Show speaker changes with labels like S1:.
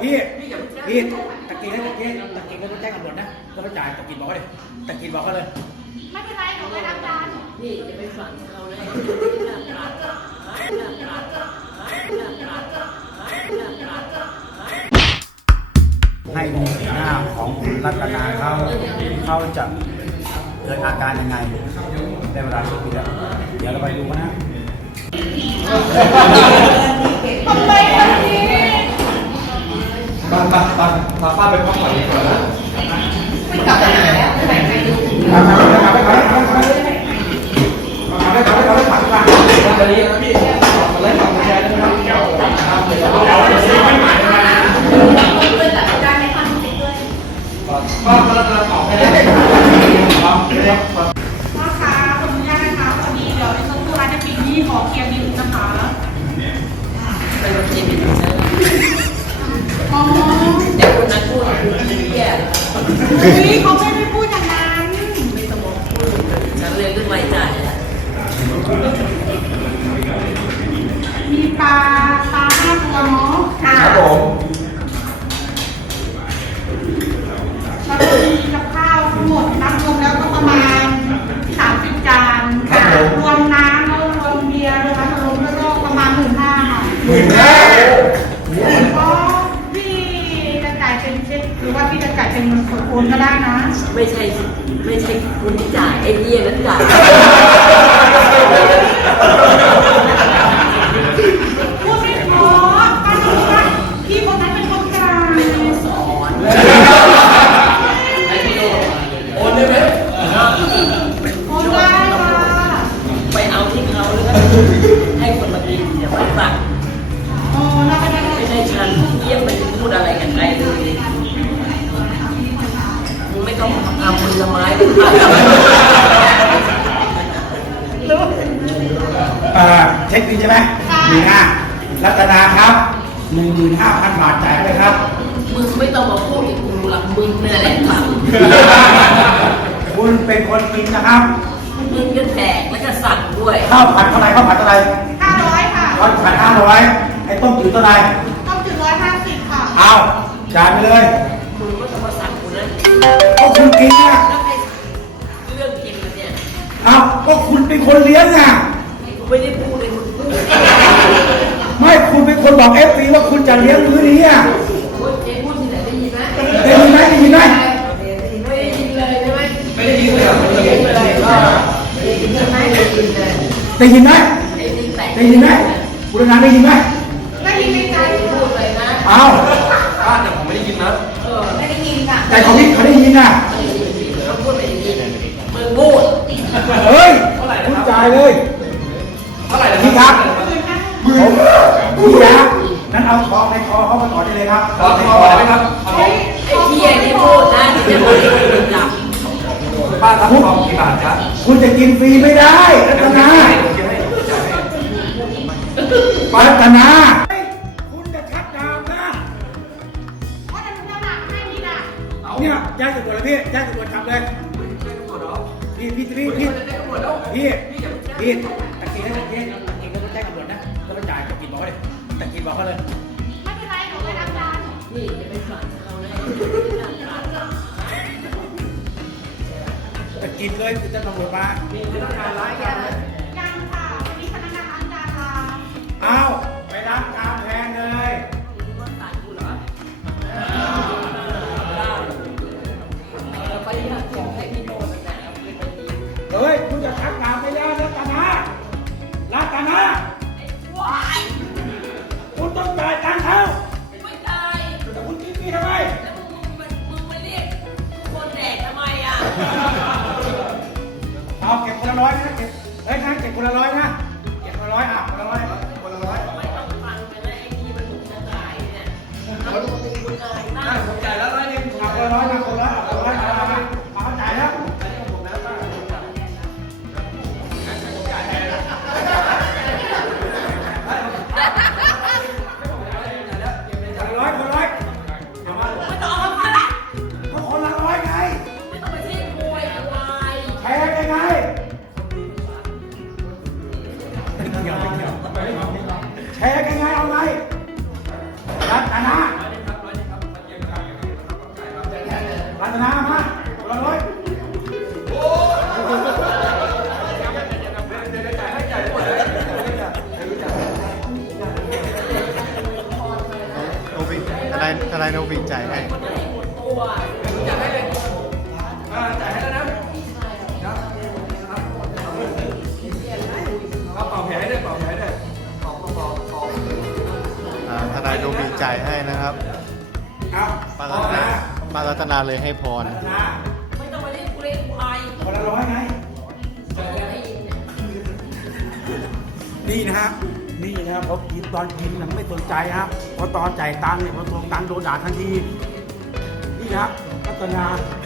S1: พี่ตะกี้แล้วตะกี้ก็ต้องแจ้งตำรวจนะก็ไปจ่ายตะกี้บอกเขาเลยตะกี้บอกเขาเลย
S2: ไม่เป็นไรหนูไปล้างจาน
S3: พี่จะไปฝังเขาเลย
S1: ให้ดูหน้าของคุณรัตนาเขาจะเกิดอาการยังไงได้เวลาสุดทีแล้วเดี๋ยวเราไปดูนะ
S2: ทำไมแบบนี้
S4: ป้าไปพักผ่อนดีกว่านะ
S2: ไม่กลับไปไหนแล้วไปไหนดู
S4: ตอนนี้พี่มาไล่ฝั่งแชร์นะครับป้ามาแล้วตอบให้ได้
S2: พ่อค้าขออนุญาตนะคะพอดีเดี๋ยวในช่วงร้านจะปิดนี่ขอเคลียร์บิลนะคะ
S3: ไปโรงพยาบาล
S2: อ๋อ
S3: เด็กคนนั้นพูดแย่
S2: เขาไม่ได้พูดอย่างนั้น
S3: ไม่ต้องมาพูดฉันเลยเรื่องไว้ใจ
S2: มีปลา5 ตัวเนาะ
S4: ครับผม
S2: แล้วก็มีกับข้าวทั้งหมดนับรวมแล้วก็ประมาณ30 จานรวมน้ำแล้วรวมเบียร์รวมน้ำรวมแล้วก็ประมาณ15,000 ค่ะก็พี่จะจ่ายเป็นเช็คหรือว่าพี่จะจ่ายเป็นเงินสดโอนก็ได้นะ
S3: ไม่ใช่คุณที่จ่ายไอ้เหี้ยนั้นจ่าย
S2: พูดไม่พอป้าดูว่าพี่คนนั้นเป็นคนกลาง
S3: ไม่ต้องสอน
S4: โอนได้ไหม
S2: โอนได้ค่ะ
S3: ไปเอาที่เขาแล้วก็ให้คนมากินอย่าไปฟัง
S2: โอ้ได้
S3: ไม่ใช่ฉันเยี่ยมไปพูดอะไรกันใครเลยมึงไม่ต้องทำผลไม้
S1: เช็คบินใช่ไหม15,000รัตนาครับ 15,000 บาทจ่ายเลยครับ
S3: มึงไม่ต้องมาพูดกับกูหรอกมึงเนี่ยแหละท
S1: ำคุณเป็นคนกินนะครับ
S3: มึงก็แดกแล้วก็สั่งด้วย
S1: ข้าวผัดเท่าไหร่
S2: 500ค่ะ
S1: ข้าวผัด500ไอ้ต้มจืดเท่าไหร่
S2: ต้มจืด150ค่ะ
S1: เอาจ่ายไปเลย
S3: มึงก็ต้องมาสั่งกูนะ
S1: ก็คุณกินนะ
S3: แล้วใครเรื่องกินเนี่ย
S1: เอาก็คุณเป็นคนเลี้ยงอ่ะ
S3: กูไม่ได้พูดเลยมึงพูด
S1: ไม่คุณเป็นคนบอกFPว่าคุณจะเลี้ยงมื้อนี้อ่ะ
S3: เจ๊พูดที่ไหนได้ยินไหม
S1: ได้ยินไหม
S3: ไม่ได้ยินเลยใช่ไหม
S4: ไม่ได้ยินเลยอ่ะ
S3: ได้ยินเลยได้ยินไหมได้ยินเลย
S1: ได้ยินไหม
S3: ได้ยินไหม
S1: คุณรัตนาได้ยินไหม
S2: ได้ยินในใจ
S3: พูดเลยนะ
S1: เอา
S4: แต่ผมไม่ได้ยินนะ
S2: ไม่ได้ยินค่ะ
S1: แต่ของพี่เขาได้ยินอ่ะ
S3: เขาพูดไม่ได้ยินมึงพูด
S1: เฮ้ยคุณจ่ายเลย
S4: เท่าไหร่นะ
S1: พี่ครับพี่นะนั้นเอาคอในคอเขามาต่อได้เลยครับ
S4: ในคอได้ไหมครับ
S3: ไอ้เหี้ยนี่พูดนะที่จะพูดจับ
S4: ป้าครับคอกี่บาทครับ
S1: คุณจะกินฟรีไม่ได้รัตนารัตนาคุณจะชักดาบนะ
S2: เพราะจะหนักให้พี่นะ
S1: เนี่ยแจ้งตำรวจเลยพี่แจ้งตำรวจทำเลยพี่ตะกี้แล้วตะกี้ก็แจ้งตำรวจนะก็ไปจ่ายตะกี้บอกเขาเลยตะกี้บอกเขาเลย
S2: ไม่เป็นไรหนูไปล้างจาน
S3: พี่จะไปฝังเขาเลย
S1: ตะกี้เลยจะตำรวจมา
S4: มีพนักงานร้ายกันเลย
S2: ยังค่ะวันนี้พนักงานล้างจานมา
S1: เอาไปล้างจานแทนเลยเฮ้ยคุณจะชักดาบไม่ได้รัตนาคุณต้องจ่ายตังค์เขา
S3: ไม่จ่าย
S1: แต่คุณกินฟรีทำไม
S3: แล้วมึงมาเรียกคนแดกทำไมอ่ะ
S1: เอาเก็บคนละ100นะเก็บเก็บคนละ100นะเก็บคนละ100คนละ100
S3: ไม่ต้องฟังไปแล้วไอ้นี่มันถูกจะจ่ายเนี่ยคุณจ่ายนะ
S4: ผมจ่ายแล้ว100นึง
S1: เอาคนละ100นะคนละ100เอาจ่ายแล้วแชร์กันไงเอาไงรัตนา
S5: ทนายโนบิจ่ายให้
S3: คนนั้นให้หมดตัว
S4: จ่ายให้เลยจ่ายให้แล้วนะเอาเป่าแผลให้ด้วยเป่าแผลให้ด้วยเป่า
S5: ทนายโนบิจ่ายให้นะครับ
S1: เอา
S5: ป้ารัตนาเลยให้พร
S1: รัตนา
S3: ไม่ต้องมาเรียกกูเลยกูอาย
S1: คนละร้อยไง
S3: ได้ยินเนี่ย
S1: นี่นะฮะนี่นะครับพอกินตอนกินไม่สนใจครับพอตอนจ่ายตังค์เนี่ยพอทวงตังค์โดนด่าทันทีนี่นะครับรัตนา